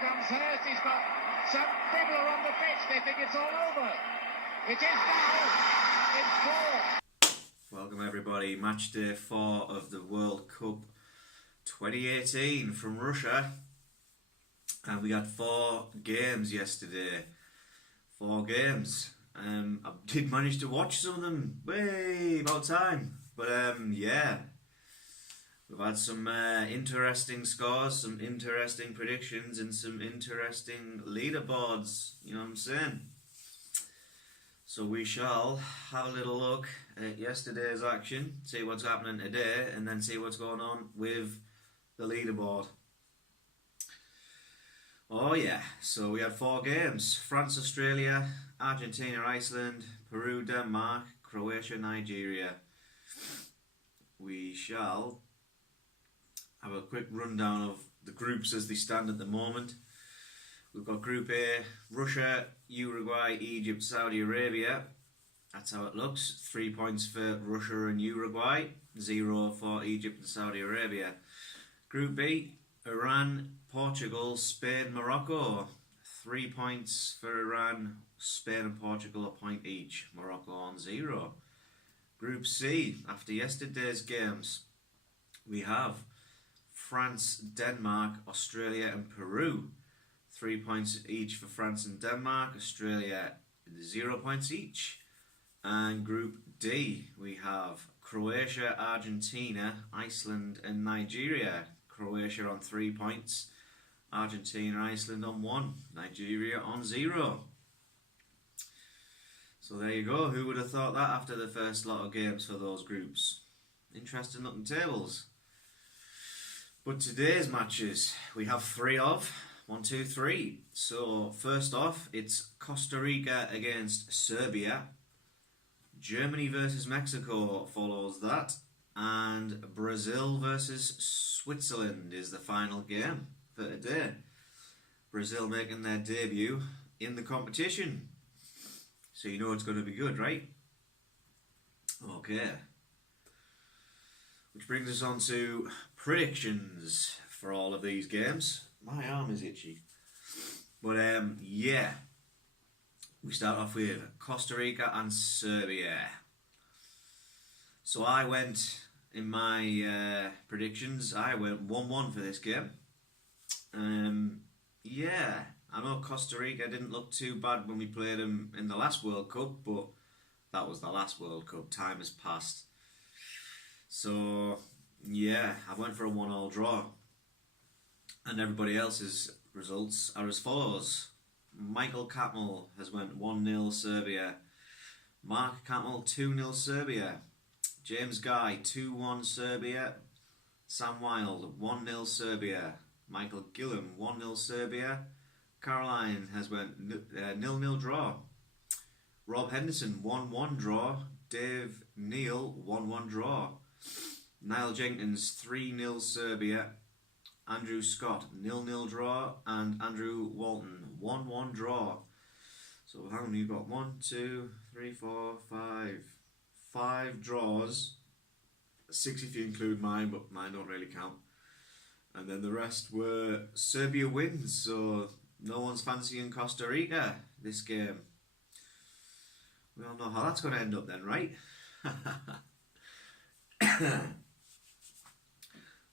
comes Hurst. He's got some people are on the pitch. They think it's all over. It is now. It's 4. Welcome everybody. Match day 4 of the World Cup 2018 from Russia. And we had 4 games yesterday. 4 games. I did manage to watch some of them. Way about time. But yeah. We've had some interesting scores, some interesting predictions, and some interesting leaderboards. You know what I'm saying? So we shall have a little look at yesterday's action, see what's happening today, and then see what's going on with the leaderboard. Oh yeah, so we had 4 games. France, Australia, Argentina, Iceland, Peru, Denmark, Croatia, Nigeria. We shall have a quick rundown of the groups as they stand at the moment. We've got Group A, Russia, Uruguay, Egypt, Saudi Arabia. That's how it looks. 3 points for Russia and Uruguay, 0 for Egypt and Saudi Arabia. Group B, Iran, Portugal, Spain, Morocco. 3 points for Iran, Spain and Portugal a point each. Morocco on 0. Group C, after yesterday's games, we have France, Denmark, Australia and Peru. 3 points each for France and Denmark. Australia 0 points each. And Group D, we have Croatia, Argentina, Iceland and Nigeria. Croatia on 3 points. Argentina, Iceland on 1. Nigeria on 0. So there you go. Who would have thought that after the first lot of games for those groups? Interesting looking tables. But today's matches, we have 3 of. 1, 2, 3. So first off, it's Costa Rica against Serbia. Germany versus Mexico follows that. And Brazil versus Switzerland is the final game for today. Brazil making their debut in the competition. So you know it's going to be good, right? Okay. Which brings us on to predictions for all of these games. My arm is itchy. But yeah. We start off with Costa Rica and Serbia. So I went, in my predictions, I went 1-1 for this game. Yeah, I know Costa Rica didn't look too bad when we played them in the last World Cup, but that was the last World Cup. Time has passed. So yeah, I went for a 1-1 draw. And everybody else's results are as follows. Michael Catmull has went 1-0 Serbia. Mark Catmull 2-0 Serbia. James Guy 2-1 Serbia. Sam Wilde 1-0 Serbia. Michael Gillam 1-0 Serbia. Caroline has went 0-0 draw. Rob Henderson 1-1 draw. Dave Neal 1-1 draw. Niall Jenkins 3-0 Serbia. Andrew Scott 0-0 draw. And Andrew Walton 1-1 draw. So how many you got? 1, 2, 3, 4, 5. 5 draws. 6 if you include mine, but mine don't really count. And then the rest were Serbia wins, so no one's fancying Costa Rica this game. We all know how that's going to end up then, right?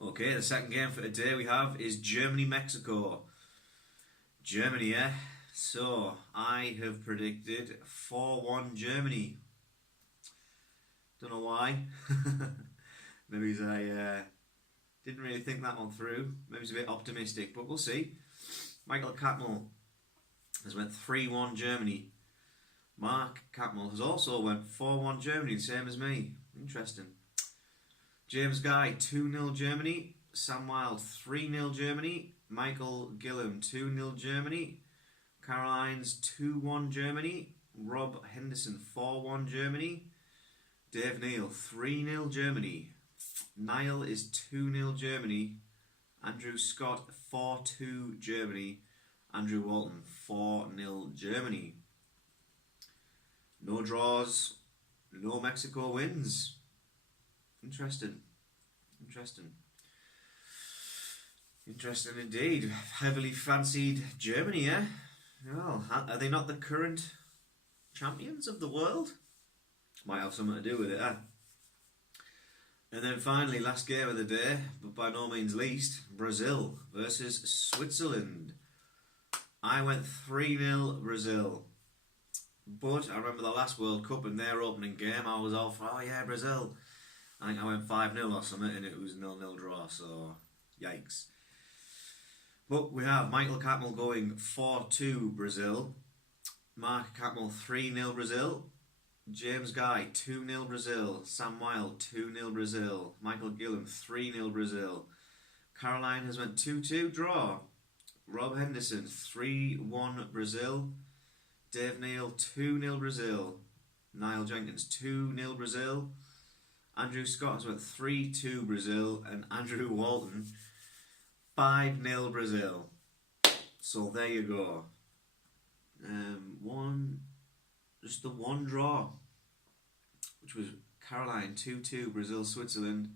Okay, the second game for today we have is Germany-Mexico. Germany, yeah? So, I have predicted 4-1 Germany. Don't know why. Maybe I didn't really think that one through. Maybe it's a bit optimistic, but we'll see. Michael Catmull has went 3-1 Germany. Mark Catmull has also went 4-1 Germany, same as me. Interesting. James Guy 2-0 Germany. Sam Wilde 3-0 Germany. Michael Gillam 2-0 Germany. Caroline's 2-1 Germany. Rob Henderson 4-1 Germany. Dave Neal 3-0 Germany. Niall is 2-0 Germany. Andrew Scott 4-2 Germany. Andrew Walton 4-0 Germany. No draws, no Mexico wins. Interesting. Interesting indeed. Heavily fancied Germany, eh? Well, are they not the current champions of the world? Might have something to do with it, eh? And then finally, last game of the day, but by no means least, Brazil versus Switzerland. I went 3-0 Brazil. But I remember the last World Cup and their opening game, I was all for, oh yeah, Brazil. I think I went 5-0 or something and it was 0-0 draw, so yikes. But we have Michael Catmull going 4-2 Brazil. Mark Catmull 3-0 Brazil. James Guy 2-0 Brazil. Sam Wilde 2-0 Brazil. Michael Gillam 3-0 Brazil. Caroline has went 2-2 draw. Rob Henderson 3-1 Brazil. Dave Neal 2-0 Brazil. Niall Jenkins 2-0 Brazil. Andrew Scott has went 3-2 Brazil. And Andrew Walton 5-0 Brazil. So there you go. Just the one draw, which was Caroline 2-2 Brazil Switzerland.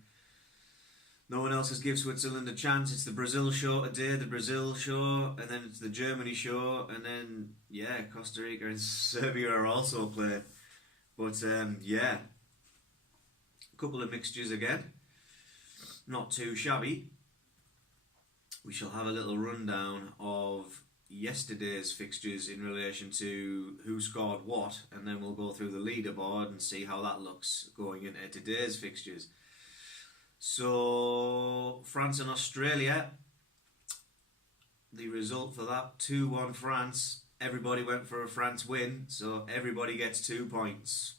No one else has given Switzerland a chance. It's the Brazil show today, the Brazil show, and then it's the Germany show, and then yeah, Costa Rica and Serbia are also playing. But yeah, a couple of mixtures again, not too shabby. We shall have a little rundown of yesterday's fixtures in relation to who scored what, and then we'll go through the leaderboard and see how that looks going into today's fixtures. So France and Australia, the result for that 2-1 France. Everybody went for a France win, so everybody gets 2 points.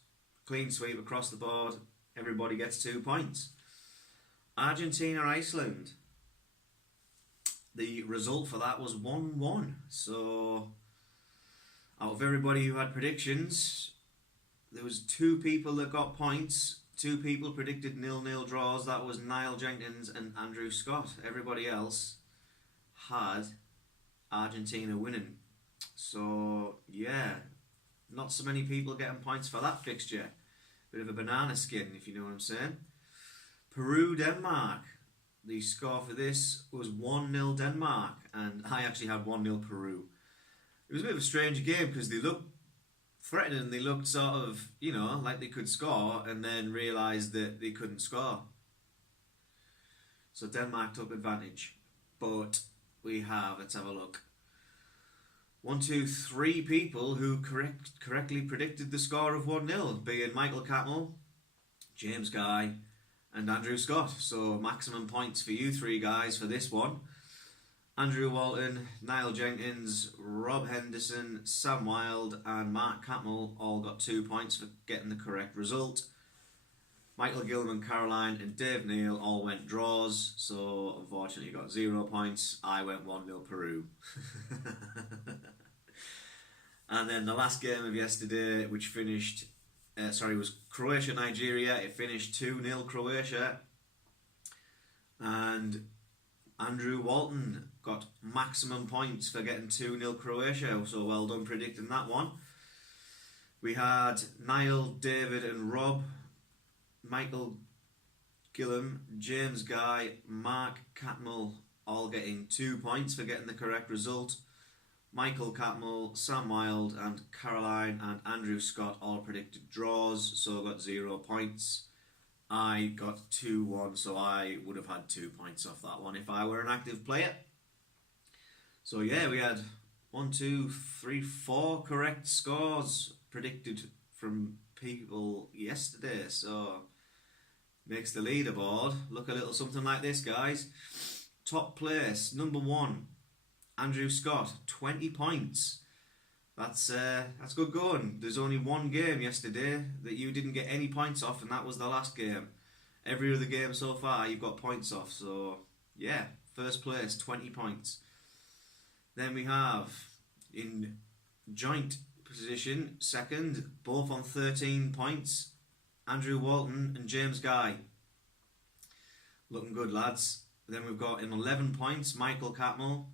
Clean sweep across the board, everybody gets 2 points. Argentina Iceland, the result for that was 1-1. So, out of everybody who had predictions, there was 2 people that got points. 2 people predicted 0-0 draws. That was Niall Jenkins and Andrew Scott. Everybody else had Argentina winning. So, yeah, not so many people getting points for that fixture. Bit of a banana skin, if you know what I'm saying. Peru-Denmark. The score for this was 1-0 Denmark, and I actually had 1-0 Peru. It was a bit of a strange game because they looked threatening, they looked sort of, you know, like they could score, and then realised that they couldn't score. So Denmark took advantage. But we have, let's have a look. 1, 2, 3 people who correctly predicted the score of 1-0, being Michael Catmull, James Guy, and Andrew Scott. So maximum points for you 3 guys for this one. Andrew Walton, Niall Jenkins, Rob Henderson, Sam Wilde and Mark Catmull all got 2 points for getting the correct result. Michael Gilman, Caroline and Dave Neal all went draws, so unfortunately got 0 points. I went 1-0 Peru. And then the last game of yesterday, which finished was Croatia-Nigeria. It finished 2-0 Croatia. And Andrew Walton got maximum points for getting 2-0 Croatia. So well done predicting that one. We had Niall, David and Rob, Michael Gillam, James Guy, Mark Catmull all getting 2 points for getting the correct result. Michael Catmull, Sam Wilde and Caroline and Andrew Scott all predicted draws, so got 0 points. I got 2-1, so I would have had 2 points off that one if I were an active player. So yeah, we had 1, 2, 3, 4 correct scores predicted from people yesterday, so makes the leaderboard look a little something like this, guys. Top place, number 1, Andrew Scott, 20 points. That's good going. There's only one game yesterday that you didn't get any points off, and that was the last game. Every other game so far you've got points off, so yeah, first place, 20 points. Then we have, in joint position, second, both on 13 points, Andrew Walton and James Guy. Looking good, lads. Then we've got in 11 points, Michael Catmull.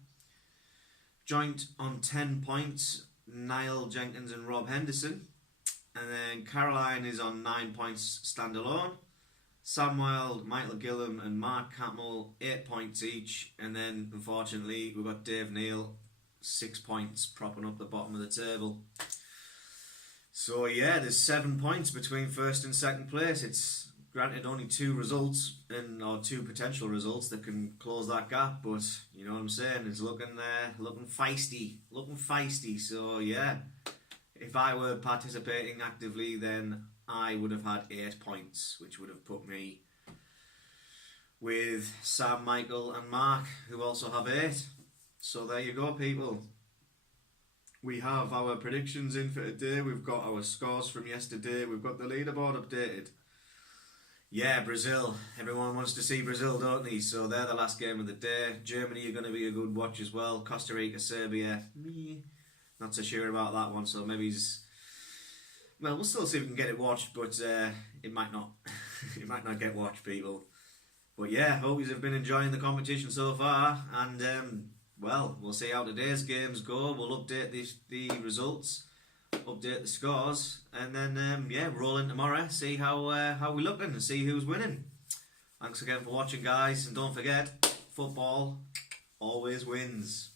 Joint on 10 points, Niall Jenkins and Rob Henderson. And then Caroline is on 9 points standalone. Sam Wilde, Michael Gillum and Mark Campbell, 8 points each. And then, unfortunately, we've got Dave Neal, 6 points, propping up the bottom of the table. So, yeah, there's 7 points between first and second place. It's granted only 2 results, or 2 potential results that can close that gap. But, you know what I'm saying, it's looking feisty. So, yeah, if I were participating actively, then I would have had 8 points, which would have put me with Sam, Michael and Mark, who also have 8. So there you go, people. We have our predictions in for today. We've got our scores from yesterday. We've got the leaderboard updated. Yeah, Brazil. Everyone wants to see Brazil, don't they? So they're the last game of the day. Germany are going to be a good watch as well. Costa Rica, Serbia. Not so sure about that one, so maybe well, we'll still see if we can get it watched, but it might not. It might not get watched, people. But yeah, hope you have been enjoying the competition so far, and well, we'll see how today's games go. We'll update the results, update the scores, and then yeah, roll in tomorrow. See how we're looking, and see who's winning. Thanks again for watching, guys, and don't forget, football always wins.